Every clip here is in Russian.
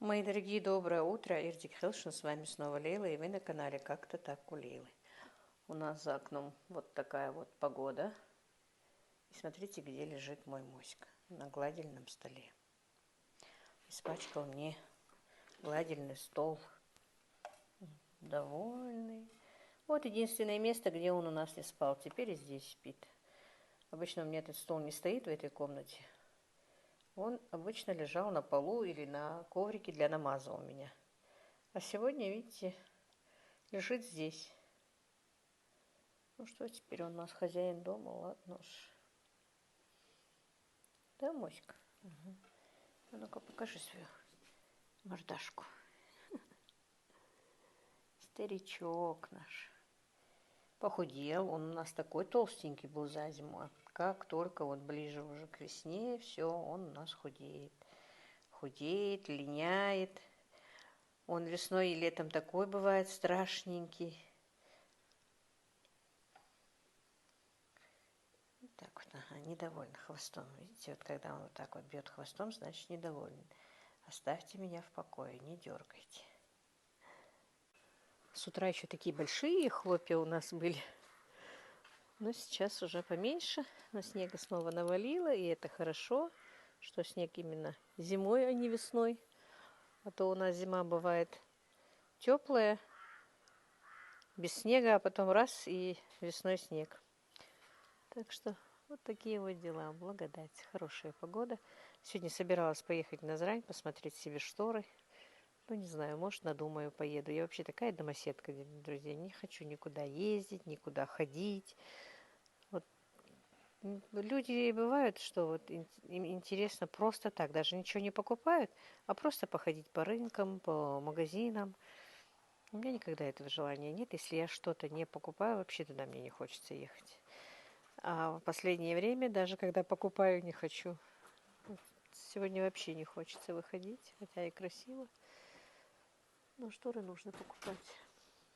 Мои дорогие, доброе утро. Ирдик Хелшин, с вами снова Лейла, и вы на канале «Как-то так у Лейлы». У нас за окном вот такая вот погода. И смотрите, где лежит мой моська. На гладильном столе. Испачкал мне гладильный стол. Довольный. Вот единственное место, где он у нас не спал. Теперь и здесь спит. Обычно у меня этот стол не стоит в этой комнате. Он обычно лежал на полу или на коврике для намаза у меня. А сегодня, видите, лежит здесь. Ну что, теперь он у нас хозяин дома, ладно уж. Да, моська? Угу. А ну-ка, покажи свою мордашку. Старичок наш. Похудел, он у нас такой толстенький был за зиму. Как только вот ближе уже к весне, все, он у нас худеет. Худеет, линяет. Он весной и летом такой бывает страшненький. Так вот, ага, недоволен хвостом. Видите, вот когда он вот так вот бьет хвостом, значит недоволен. Оставьте меня в покое, не дергайте. С утра еще такие большие хлопья у нас были. Но сейчас уже поменьше. Но снега снова навалило, и это хорошо, что снег именно зимой, а не весной. А то у нас зима бывает теплая, без снега, а потом раз и весной снег. Так что вот такие вот дела. Благодать. Хорошая погода. Сегодня собиралась поехать в Назрань, посмотреть себе шторы. Ну, не знаю, может, надумаю, поеду. Я вообще такая домоседка, друзья. Не хочу никуда ездить, никуда ходить. Вот люди бывают, что вот им интересно просто так, даже ничего не покупают, а просто походить по рынкам, по магазинам. У меня никогда этого желания нет. Если я что-то не покупаю, вообще туда мне не хочется ехать. А в последнее время, даже когда покупаю, не хочу. Сегодня вообще не хочется выходить, хотя и красиво. Но шторы нужно покупать,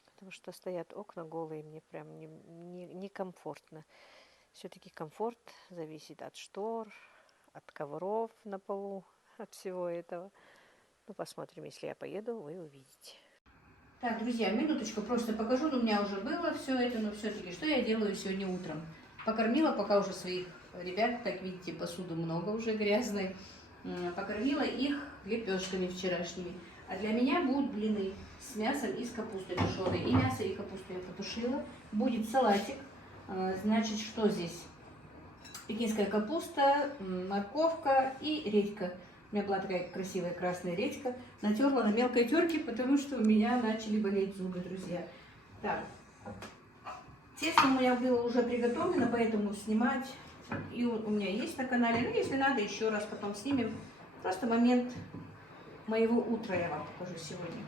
потому что стоят окна голые, мне прям некомфортно. Все-таки комфорт зависит от штор, от ковров на полу, от всего этого. Ну, посмотрим, если я поеду, вы увидите. Так, друзья, минуточку просто покажу. У меня уже было все это, но все-таки, что я делаю сегодня утром? Покормила пока уже своих ребят, как видите, посуды много уже грязной. Покормила их лепешками вчерашними. А для меня будут блины с мясом и с капустой тушеной. И мясо, и капусту я потушила. Будет салатик. Значит, что здесь? Пекинская капуста, морковка и редька. У меня была такая красивая красная редька. Натерла на мелкой терке, потому что у меня начали болеть зубы, друзья. Так, тесто у меня было уже приготовлено, поэтому снимать и у меня есть на канале. Ну, если надо, еще раз потом снимем. Просто момент моего утра я вам покажу сегодня.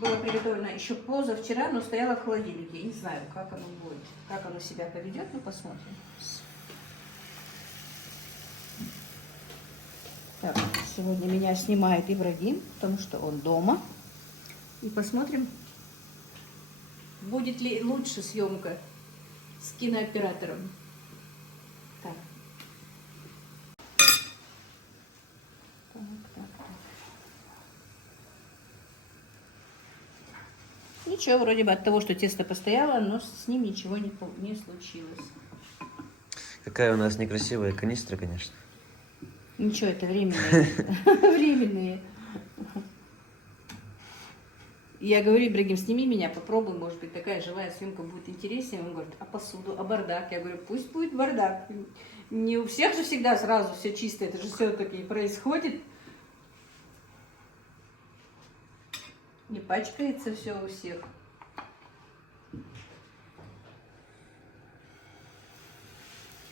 Было приготовлено еще позавчера, но стояло в холодильнике. Я не знаю, как оно будет, как оно себя поведет, но посмотрим. Так, сегодня меня снимает Ибрагим, потому что он дома. И посмотрим, будет ли лучше съемка с кинооператором. Так. Так. Ничего, вроде бы от того, что тесто постояло, но с ним ничего не случилось. Какая у нас некрасивая канистра, конечно. Ничего, это временные. Временные. Я говорю, Ибрагим, сними меня, попробуй, может быть, такая живая съемка будет интереснее. Он говорит, а посуду, а бардак? Я говорю, пусть будет бардак. Не у всех же всегда сразу все чисто, это же все-таки происходит. Не пачкается все у всех.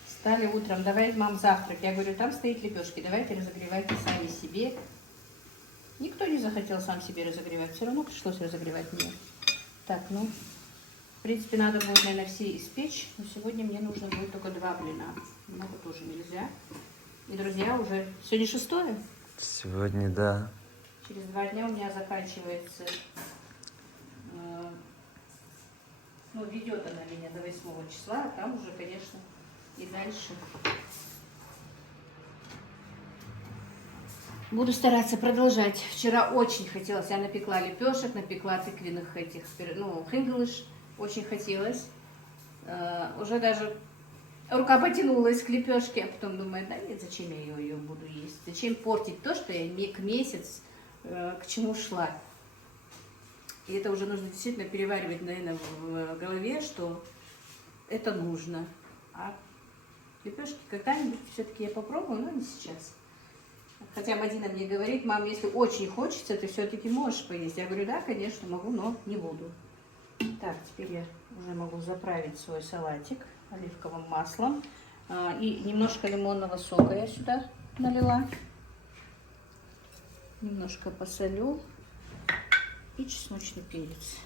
Встали утром, давай, мам, завтрак. Я говорю, там стоит лепешки, давайте разогревайте сами себе. Никто не захотел сам себе разогревать, все равно пришлось разогревать мне. Так, ну, в принципе, надо будет, наверное, все испечь, но сегодня мне нужно будет только 2 блина. Много тоже нельзя. И, друзья, уже сегодня 6-е? Сегодня, да. Через 2 дня у меня заканчивается, ну, ведет она меня до 8 числа, а там уже, конечно, и дальше. Буду стараться продолжать. Вчера очень хотелось. Я напекла лепешек, напекла тыквенных этих, ну, хринглыш. Очень хотелось. Уже даже рука потянулась к лепешке, а потом думаю, да нет, зачем я ее буду есть? Зачем портить то, что я месяц к чему шла? И это уже нужно действительно переваривать, наверное, в голове, что это нужно. А лепешки когда-нибудь все-таки я попробую, но не сейчас. Хотя Мадина мне говорит, мам, если очень хочется, ты все-таки можешь поесть. Я говорю, да, конечно, могу, но не буду. Так, теперь я уже могу заправить свой салатик оливковым маслом. И немножко лимонного сока я сюда налила. Немножко посолю. И чесночный перец.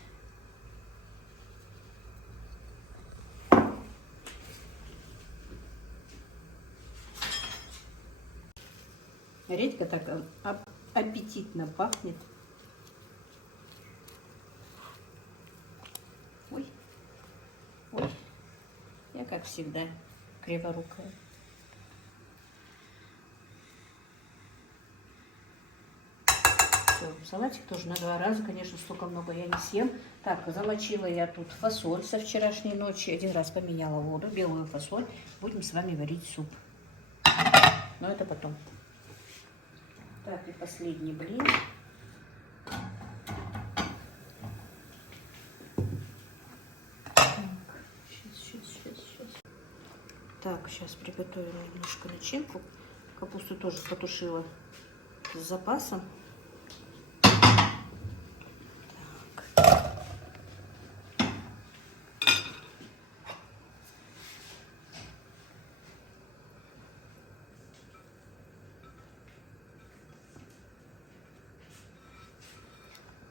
Редька так аппетитно пахнет. Ой, ой, я как всегда криворукая. Все, салатик тоже на 2 раза, конечно, столько много я не съем. Так, замочила я тут фасоль со вчерашней ночи. 1 раз поменяла воду, белую фасоль. Будем с вами варить суп. Но это потом. Так, и последний блин. Сейчас. Так, сейчас приготовим немножко начинку. Капусту тоже потушила с запасом.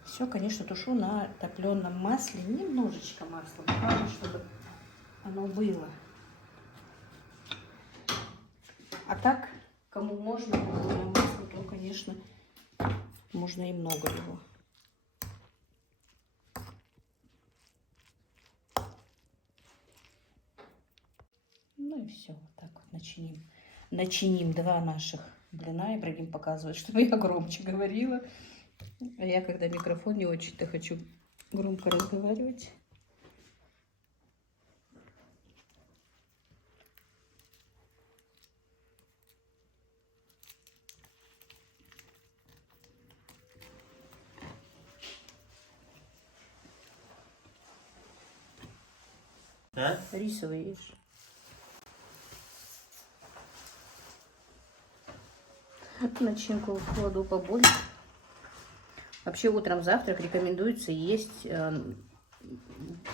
Все, конечно, тушу на топленом масле. Немножечко масла. Главное, чтобы оно было. А так, кому можно топленое масло, то, конечно, можно и много его. Ну и все. Вот так вот начиним. Начиним 2 наших блина. Ибрагим показывает, чтобы я громче говорила. А я, когда микрофон не очень-то хочу громко разговаривать. А? Рисовый ешь. Начинку кладу побольше. Вообще утром завтрак рекомендуется есть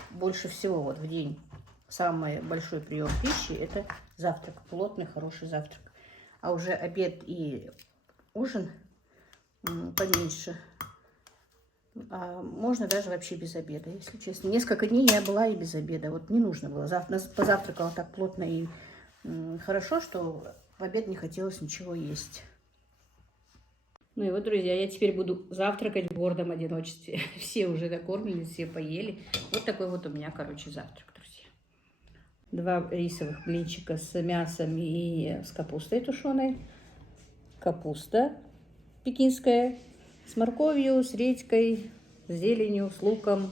больше всего вот в день. Самый большой прием пищи — это завтрак, плотный, хороший завтрак. А уже обед и ужин поменьше. А можно даже вообще без обеда, если честно. Несколько дней я была и без обеда. Вот не нужно было. Позавтракала так плотно и хорошо, что в обед не хотелось ничего есть. Ну и вот, друзья, я теперь буду завтракать в гордом одиночестве. Все уже накормлены, все поели. Вот такой вот у меня, короче, завтрак, друзья. 2 рисовых блинчика с мясом и с капустой тушеной. Капуста пекинская с морковью, с редькой, с зеленью, с луком,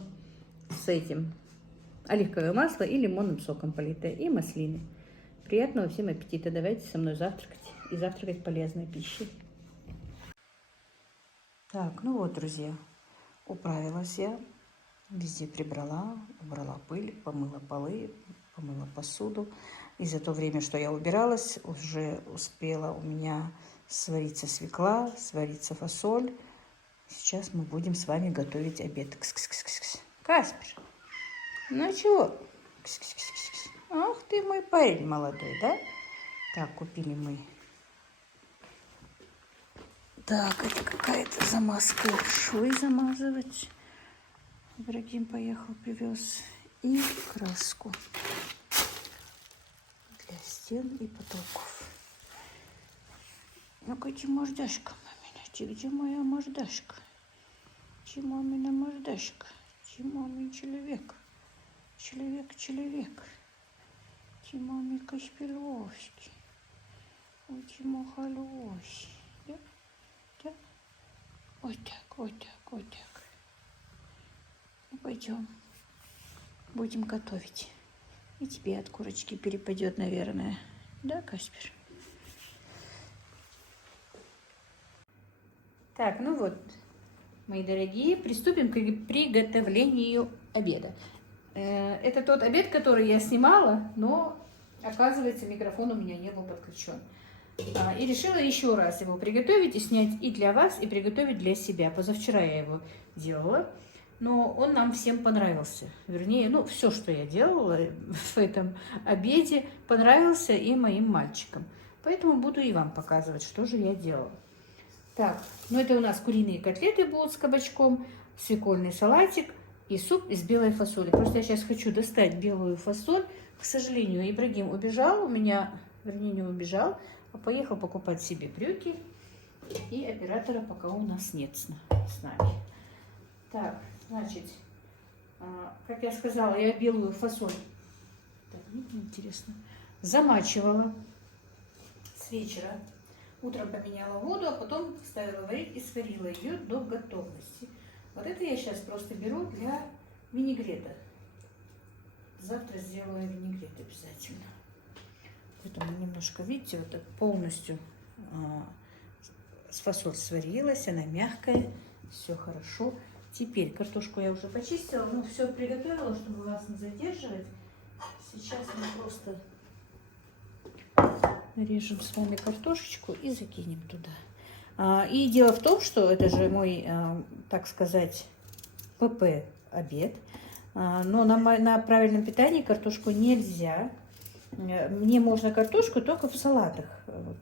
с этим. Оливковое масло и лимонным соком политое. И маслины. Приятного всем аппетита. Давайте со мной завтракать. И завтракать полезной пищей. Так, ну вот, друзья, управилась я, везде прибрала, убрала пыль, помыла полы, помыла посуду. И за то время, что я убиралась, уже успела у меня свариться свекла, свариться фасоль. Сейчас мы будем с вами готовить обед. Кс-кс-кс-кс. Каспер, ну чего? Кс-кс-кс-кс. Ах ты мой парень молодой, да? Так, купили мы. Так, это какая-то замазка швы замазывать. Ибрагим поехал, привез. И краску для стен и потолков. Ну-ка, иди, мордашка мамина. Ты где моя мордашка? Ты мамина мордашка. Ты мамин человек. Человек. Ты мамин Каспировский. Ой, ты мой хороший. Да? Вот так, вот так, вот так. Ну, пойдем. Будем готовить. И тебе от курочки перепадет, наверное. Да, Каспер? Так, ну вот, мои дорогие, приступим к приготовлению обеда. Это тот обед, который я снимала, но, оказывается, микрофон у меня не был подключен. И решила еще раз его приготовить и снять и для вас, и приготовить для себя. Позавчера я его делала, но он нам всем понравился. Вернее, ну, все, что я делала в этом обеде, понравился и моим мальчикам. Поэтому буду и вам показывать, что же я делала. Так, ну это у нас куриные котлеты будут с кабачком, свекольный салатик и суп из белой фасоли. Просто я сейчас хочу достать белую фасоль. К сожалению, Ибрагим убежал, у меня, вернее, не убежал, а поехал покупать себе брюки. И оператора пока у нас нет с нами. Так, значит, как я сказала, я белую фасоль, так, интересно, замачивала с вечера. Утром поменяла воду, а потом ставила варить и сварила ее до готовности. Вот это я сейчас просто беру для винегрета. Завтра сделаю винегрет обязательно. Поэтому немножко, видите, вот так полностью фасоль сварилась, она мягкая, все хорошо. Теперь картошку я уже почистила, ну все приготовила, чтобы вас не задерживать. Сейчас мы просто нарежем с вами картошечку и закинем туда. И дело в том, что это же мой, так сказать, ПП обед. Но на правильном питании картошку нельзя. Мне можно картошку только в салатах, вот,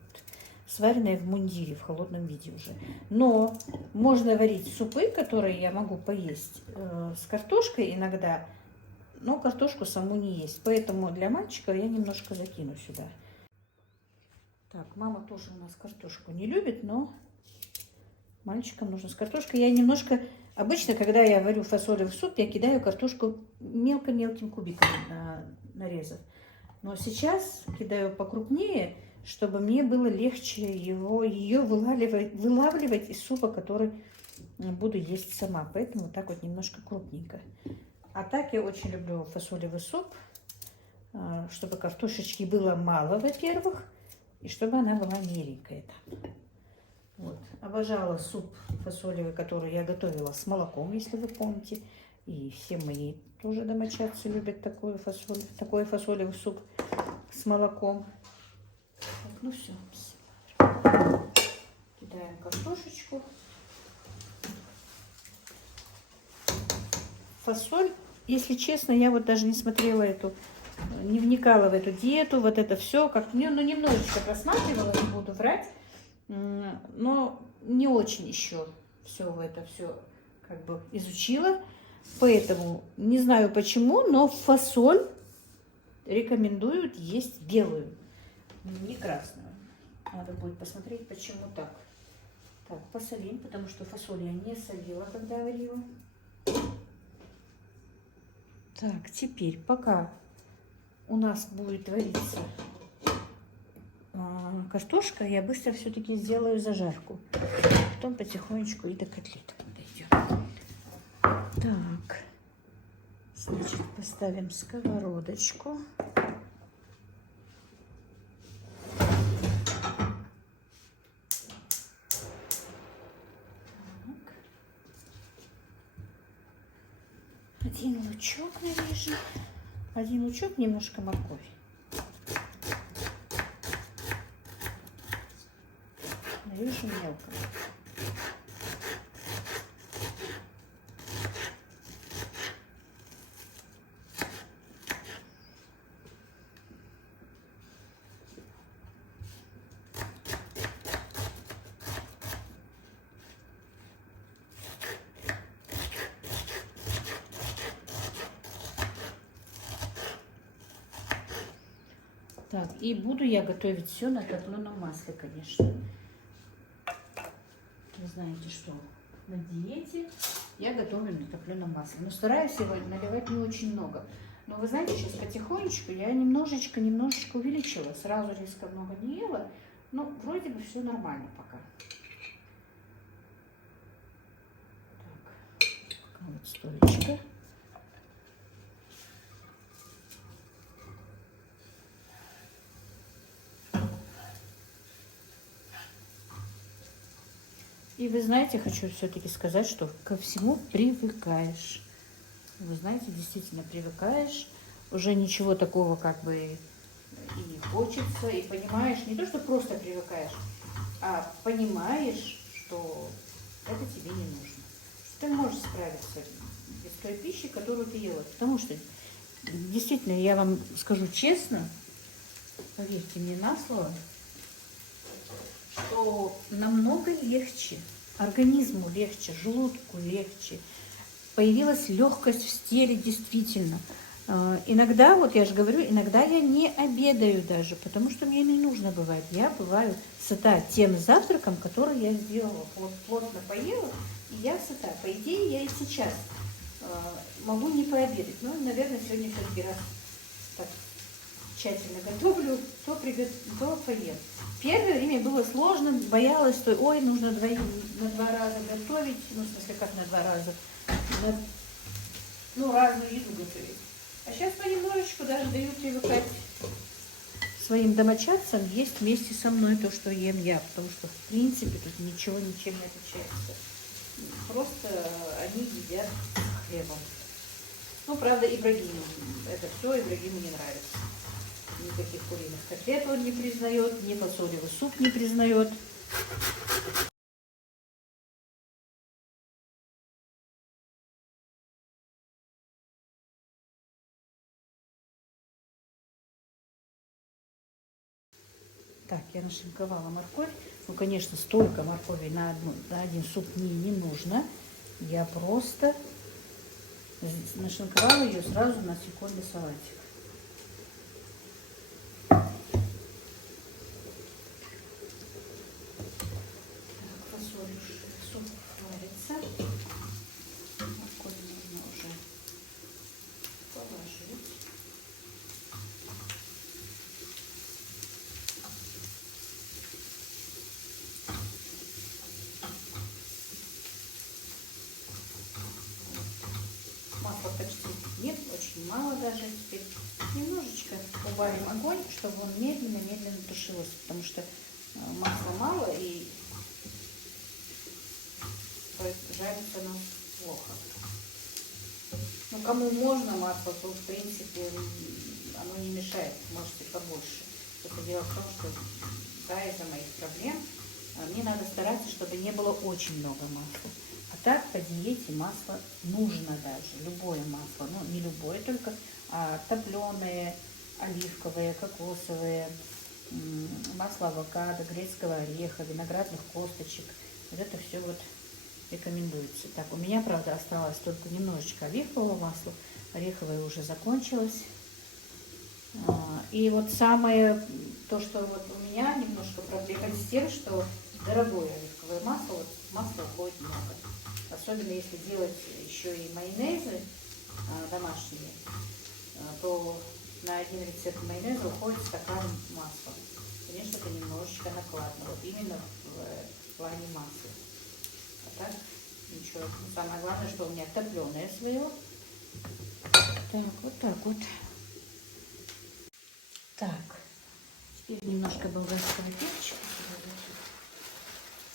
сваренная в мундире, в холодном виде уже. Но можно варить супы, которые я могу поесть с картошкой иногда, но картошку саму не есть. Поэтому для мальчика я немножко закину сюда. Так, мама тоже у нас картошку не любит, но мальчикам нужно с картошкой. Я немножко... Обычно, когда я варю фасолевый суп, я кидаю картошку мелко-мелким кубиком нарезав. Но сейчас кидаю покрупнее, чтобы мне было легче ее вылавливать из супа, который буду есть сама. Поэтому вот так вот немножко крупненько. А так я очень люблю фасолевый суп, чтобы картошечки было мало, во-первых, и чтобы она была меленькая там. Вот. Обожала суп фасолевый, который я готовила с молоком, если вы помните. И все мои тоже домочадцы любят такой фасолевый суп с молоком. Так, ну все. Кидаем картошечку. Фасоль, если честно, я вот даже не смотрела не вникала в эту диету, вот это все, как, ну, немножечко просматривала, не буду врать, но не очень еще все как бы изучила, поэтому не знаю почему, но фасоль рекомендуют есть белую, не красную. Надо будет посмотреть, почему так. Так, посолим, потому что фасоль я не солила, когда варила. Так, теперь, пока у нас будет вариться картошка, я быстро все-таки сделаю зажарку. Потом потихонечку и до котлет дойдем. Так, значит, поставим сковородочку. Один лучок нарежем. Один лучок, немножко моркови. Нарежем мелко. Так, и буду я готовить все на топленом масле, конечно. Вы знаете, что на диете я готовлю на топленом масле. Но стараюсь его наливать не очень много. Но вы знаете, сейчас потихонечку я немножечко увеличила. Сразу резко много не ела. Но вроде бы все нормально пока. стоечка. И вы знаете, хочу все-таки сказать, что ко всему привыкаешь. Вы знаете, действительно привыкаешь. Уже ничего такого как бы и не хочется, и понимаешь, не то, что просто привыкаешь, а понимаешь, что это тебе не нужно. Ты можешь справиться без той пищи, которую ты ела. Потому что, действительно, я вам скажу честно, поверьте мне на слово, что намного легче, организму легче, желудку легче. Появилась легкость в теле, действительно. Иногда, вот я же говорю, иногда я не обедаю даже, потому что мне не нужно бывает. Я бываю сыта тем завтраком, который я сделала. Вот плотно поела, и я сыта. По идее, я и сейчас могу не пообедать. Но, наверное, сегодня все-таки раз так тщательно готовлю, то поем. Первое время было сложно, боялась, что ой, нужно на 2 раза готовить, ну, в смысле, как на 2 раза, разную еду готовить. А сейчас понемножечку даже даю привыкать своим домочадцам есть вместе со мной то, что ем я, потому что, в принципе, тут ничего ничем не отличается. Просто они едят хлебом. Ну, правда, Ибрагиму, это все Ибрагиму не нравится. Никаких куриных котлет он не признает, ни фасолевый суп не признает. Так, я нашинковала морковь. Ну, конечно, столько моркови на один суп мне не нужно. Я просто нашинковала ее сразу на секунду салатик. Суп варится. Морковь нужно уже положить. Масла почти нет, очень мало даже. Теперь немножечко убавим огонь, чтобы он медленно-медленно тушился, потому что масла мало и жарится оно плохо. Ну, кому можно масло, то, в принципе, оно не мешает, можете побольше. Только дело в том, что, да, из-за моих проблем мне надо стараться, чтобы не было очень много масла. А так по диете масло нужно даже, любое масло, ну, не любое только, а топленое, оливковое, кокосовое, масло авокадо, грецкого ореха, виноградных косточек. Вот это все вот рекомендуется. Так, у меня, правда, осталось только немножечко оливкового масла. Ореховое уже закончилось. И вот самое, то, что вот у меня немножко проблема с тем, что дорогое оливковое масло, вот масла уходит много. Особенно если делать еще и майонезы домашние, то на один рецепт майонеза уходит стакан масла. Конечно, это немножечко накладно, вот именно в плане масла. А так, ничего. Самое главное, что у меня топленое свое. Так, вот так вот. Так, теперь немножко болгарского перчика.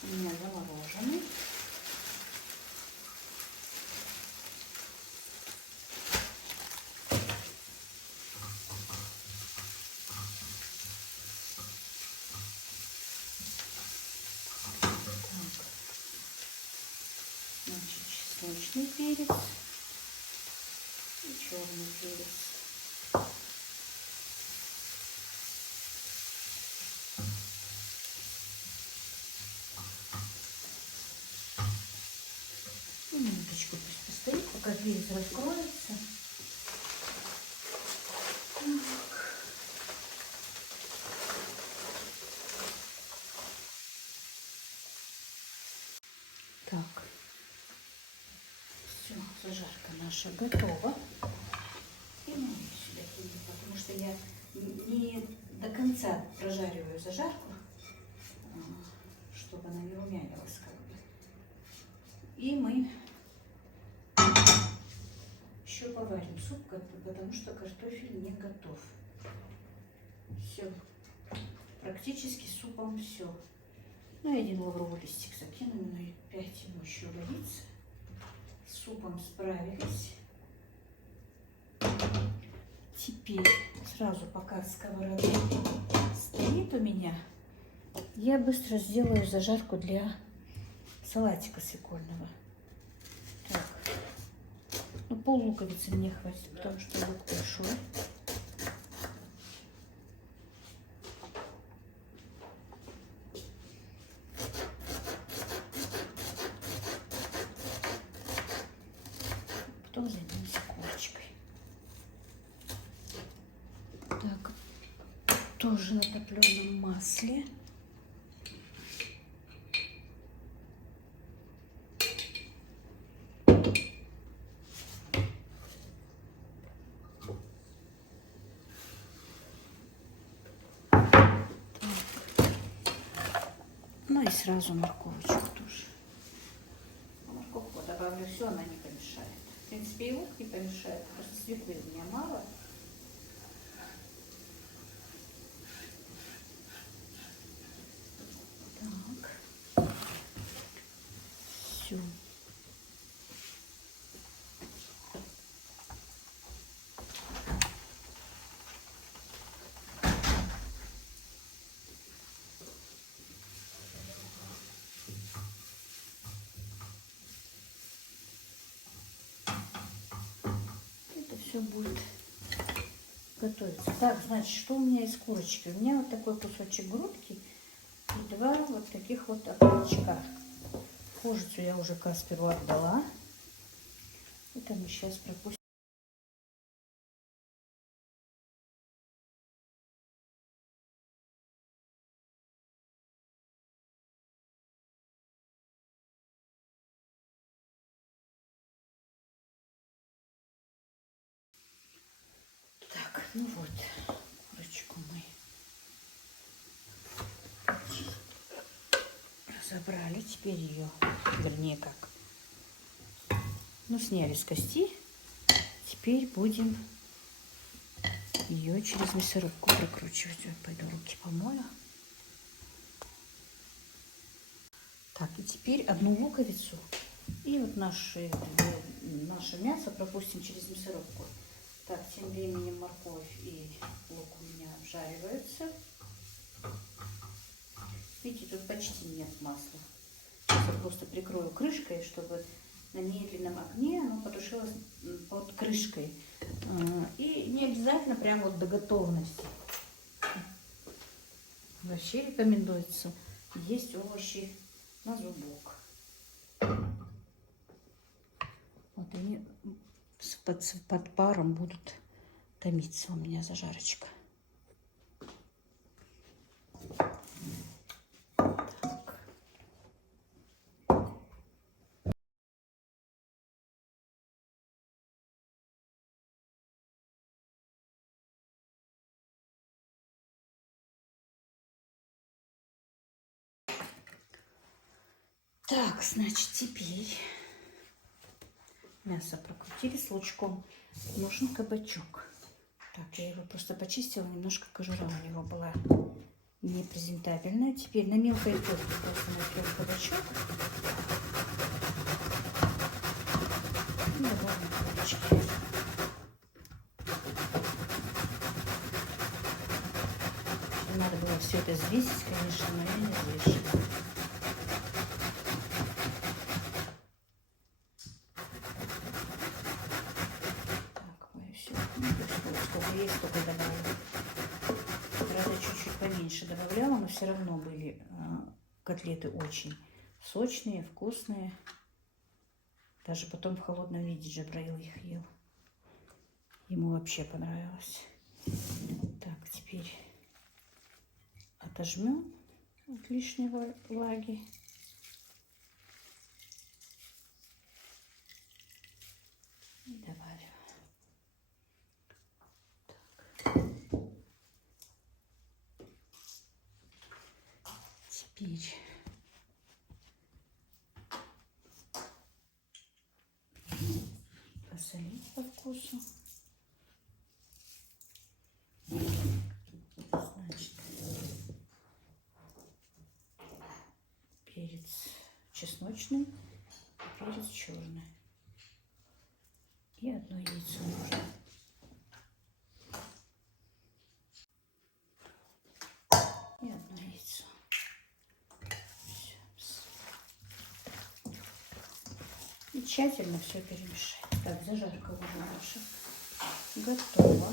У меня замороженный. Чесночный перец и черный перец. И минуточку пусть постоит, пока перец раскроется. Так. Все, зажарка наша готова. И мы ее сюда кинем, потому что я не до конца прожариваю зажарку, чтобы она не румянилась как бы. И мы суп, потому что картофель не готов. Все. Практически супом все. Ну, и один лавровый листик закину, минут 5 ему еще варится. С супом справились. Теперь сразу, пока сковорода стоит у меня, я быстро сделаю зажарку для салатика свекольного. Так. Ну, пол луковицы мне хватит, потому что лук большой. Потом займемся курочкой. Так, тоже на топленом масле. Ну и сразу морковочку тоже. Морковку добавлю, все, она не помешает. В принципе, и лук не помешает, просто свеклы у меня мало. Так. Все. Это все будет готовиться. Так, значит, что у меня из курочки? У меня вот такой кусочек грудки и 2 вот таких вот окорочка. Кожицу я уже Касперу отдала. Это мы сейчас пропустим. Так, ну вот, курочку мы разобрали. Теперь ее, вернее как, ну, сняли с кости. Теперь будем ее через мясорубку прокручивать. Я пойду руки помою. Так, и теперь одну луковицу и вот наше мясо пропустим через мясорубку. Так, тем временем морковь и лук у меня обжариваются. Видите, тут почти нет масла. Сейчас я просто прикрою крышкой, чтобы на медленном огне оно потушилось под крышкой. И не обязательно прям вот до готовности. Вообще рекомендуется есть овощи на зубок. Вот они под паром будут томиться у меня зажарочка. Так. Так, значит, теперь мясо прокрутили с лучком. Нужен кабачок. Так, я его просто почистила, немножко кожура у него была непрезентабельная. Теперь на мелкой терке просто натрем кабачок. И добавим курочки. Надо было все это взвесить, конечно, но я не взвешиваю. Сколько есть, столько добавила. Правда, чуть-чуть поменьше добавляла, но все равно были котлеты очень сочные, вкусные. Даже потом в холодном виде Джабраил их ел. Ему вообще понравилось. Так, теперь отожмем от лишней влаги. И добавим. Теперь посолить по вкусу. сливочный, перец черный. И одно яйцо нужно. И одно яйцо. Всё. И тщательно все перемешать. Так, зажарка уже наша готова.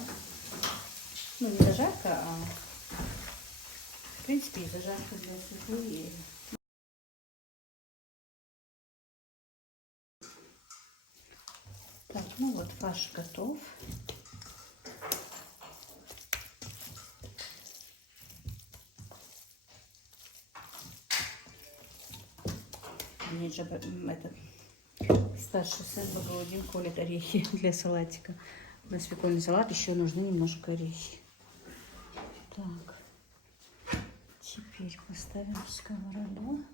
Ну, не зажарка, а в принципе и зажарка для свеклы. Так, ну вот фарш готов. Мне же этот старший сын Багаудин колет орехи для салатика. На свекольный салат еще нужны немножко орехи. Так, теперь поставим сковороду.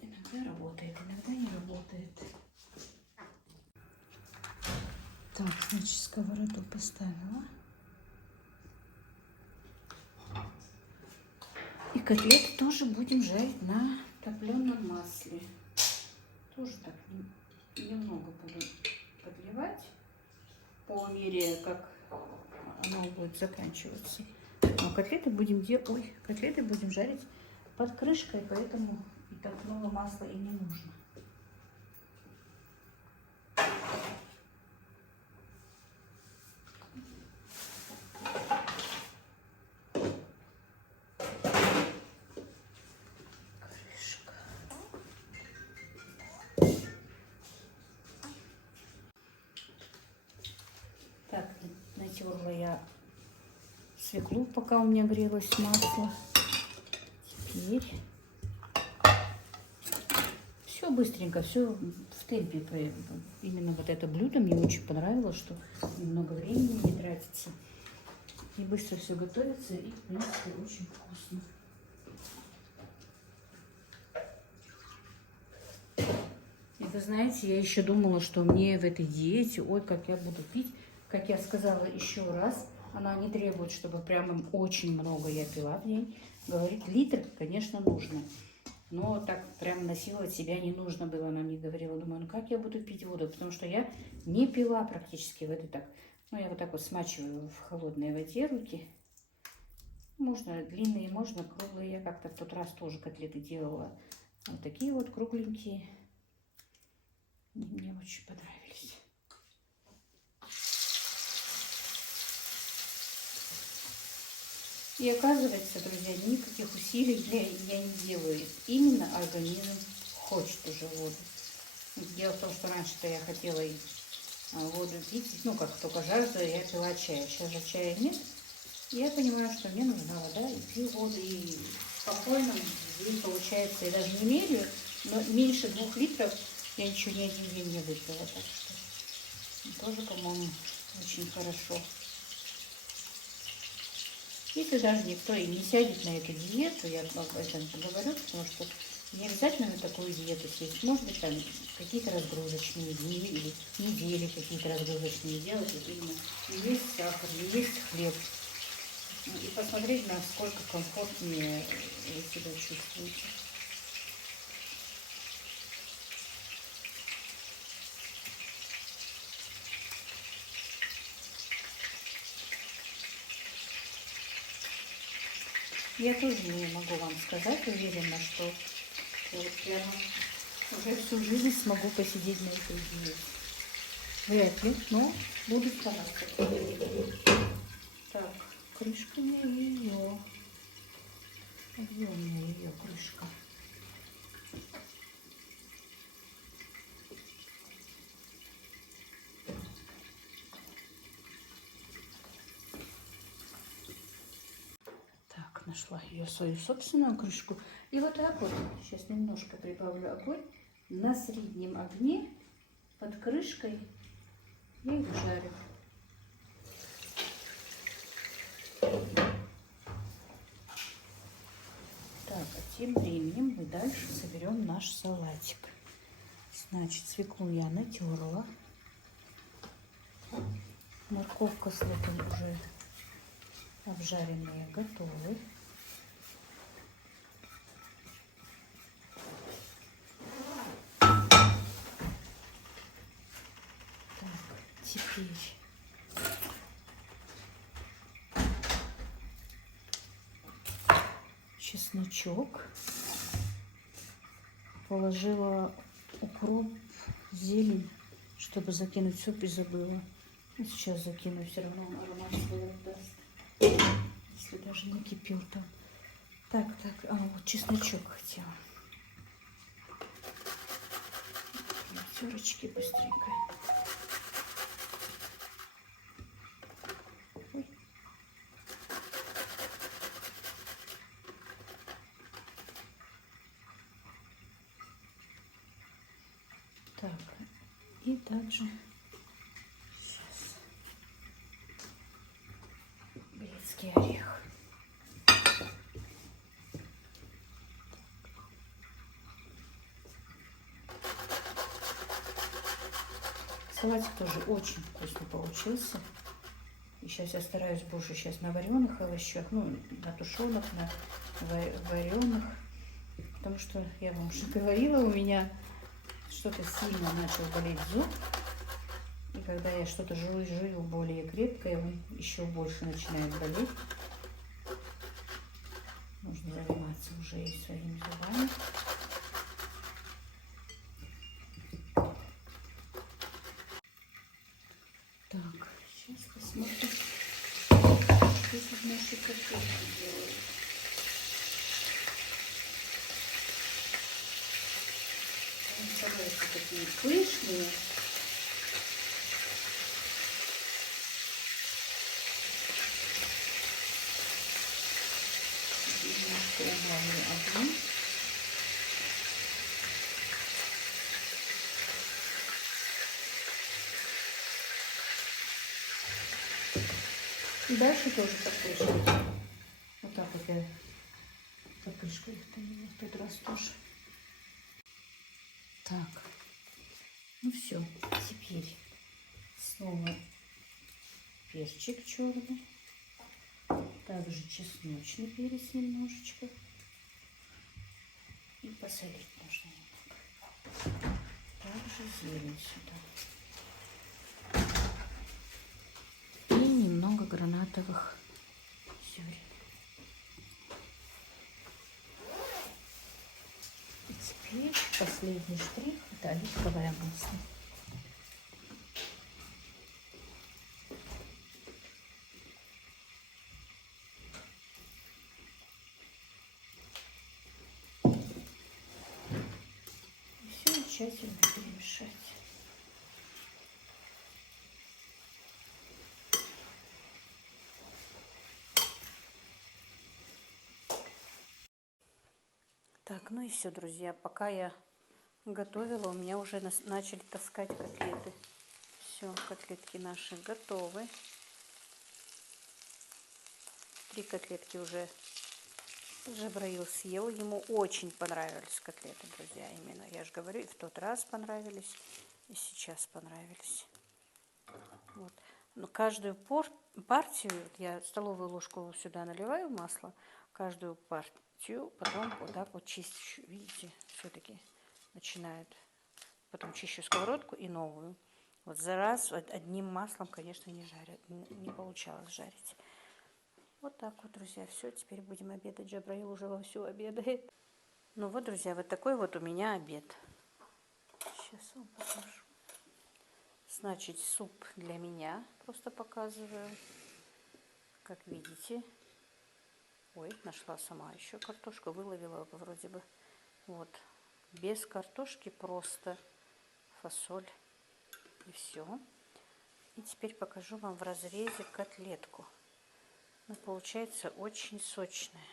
Иногда работает, иногда не работает. Так, значит, сковороду поставила. И котлеты тоже будем жарить на топленом масле. Тоже так немного буду подливать по мере, как оно будет заканчиваться. Но котлеты будем котлеты будем жарить под крышкой, поэтому и топленого масла и не нужно. Так, натерла я свеклу, пока у меня грелось масло. Теперь все быстренько, все в темпе. Именно вот это блюдо мне очень понравилось, что немного времени не тратится. И быстро все готовится, и в принципе очень вкусно. И вы знаете, я еще думала, что мне в этой диете, ой, как я буду пить. Как я сказала еще раз, она не требует, чтобы прямо очень много я пила в день. Говорит, литр, конечно, нужно. Но так прям насиловать себя не нужно было, она мне говорила. Думаю, ну как я буду пить воду? Потому что я не пила практически воды так. Ну, я вот так вот смачиваю в холодной воде руки. Можно длинные, можно круглые. Я как-то в тот раз тоже котлеты делала. Вот такие вот кругленькие. Мне очень понравились. И оказывается, друзья, никаких усилий я не делаю. Именно организм хочет уже воду. Дело в том, что раньше-то я хотела воду пить, ну, как только жажда, я пила чай. Сейчас же чая нет. И я понимаю, что мне нужна вода, и пью воду, и спокойно. День получается, я даже не меряю, но меньше 2 литров я еще ни один день не выпила. Так что тоже, по-моему, очень хорошо. Если даже никто и не сядет на эту диету, я об этом поговорю, потому что не обязательно на такую диету сесть. Может быть, там какие-то разгрузочные дни или недели какие-то разгрузочные делать, именно не есть сахар, не есть хлеб. И посмотреть, насколько комфортнее вы себя чувствуете. Я тоже не могу вам сказать уверенно, что я вот прямо уже всю жизнь смогу посидеть на этой диете. Вряд ли, но буду стараться. Так, крышка не ее. Объемная ее крышка. Так, нашла ее свою собственную крышку. И вот так вот, сейчас немножко прибавлю огонь, на среднем огне под крышкой я их жарю. Так, а тем временем мы дальше соберем наш салатик. Значит, свеклу я натерла. Морковка с луком уже обжаренные готовы. Так, теперь чесночок. Положила укроп, зелень, чтобы закинуть в суп, и забыла. И сейчас закину, все равно аромат свой даст, если даже не кипел там. Так, вот чесночок хотела. Терочки быстренько. Ой. Так, и также сейчас грецкий орех. Салатик тоже очень вкусно получился. И сейчас я стараюсь больше сейчас на вареных овощах, ну, на тушеных, на вареных. Потому что я вам уже говорила, у меня что-то сильно начал болеть зуб. И когда я что-то жую более крепкое, он еще больше начинает болеть. Нужно заниматься уже и своими зубами. Так, сейчас посмотрим, что тут наши котлетки делают. Они становятся такие пышные. Немножко убавлю огонь. И дальше тоже подкручивать. Вот так вот я под крышкой в тот раз тоже. Так, ну все, теперь снова перчик черный, также чесночный перец немножечко, и посолить можно немного. Также зелень сюда. И немного гранатовых зерен. И теперь последний штрих — это оливковое масло. И все тщательно перемешать. Так, ну и все, друзья, пока я готовила, у меня уже начали таскать котлеты. Все, котлетки наши готовы. 3 котлетки уже Джабраил съел. Ему очень понравились котлеты, друзья, именно. Я же говорю, и в тот раз понравились, и сейчас понравились. Вот. Но каждую партию, я столовую ложку сюда наливаю масло, каждую партию потом вот так вот чищу. Видите, все-таки начинают. Потом чищу сковородку и новую. Вот за раз одним маслом, конечно, не жарят, не получалось жарить. Вот так вот, друзья, все, теперь будем обедать. Джабраил уже вовсю обедает. Ну вот, друзья, вот такой вот у меня обед. Сейчас вам покажу. Значит, суп для меня, просто показываю. Как видите. Ой, нашла сама еще картошку, выловила вроде бы. Вот, без картошки просто фасоль и все. И теперь покажу вам в разрезе котлетку. Она получается очень сочная.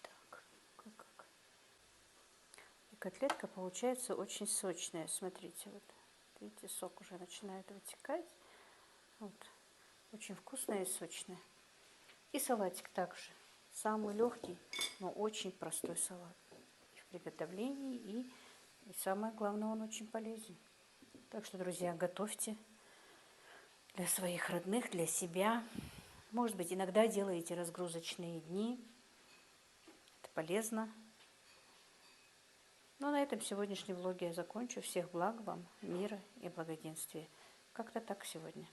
Так, как. И котлетка получается очень сочная. Смотрите, вот видите, сок уже начинает вытекать. Вот, очень вкусная и сочная. И салатик также. самый легкий, но очень простой салат и в приготовлении, и самое главное, он очень полезен. Так что, друзья, готовьте для своих родных, для себя. Может быть, иногда делаете разгрузочные дни. Это полезно. Ну, на этом сегодняшний влог я закончу. Всех благ вам, мира и благоденствия. Как-то так сегодня.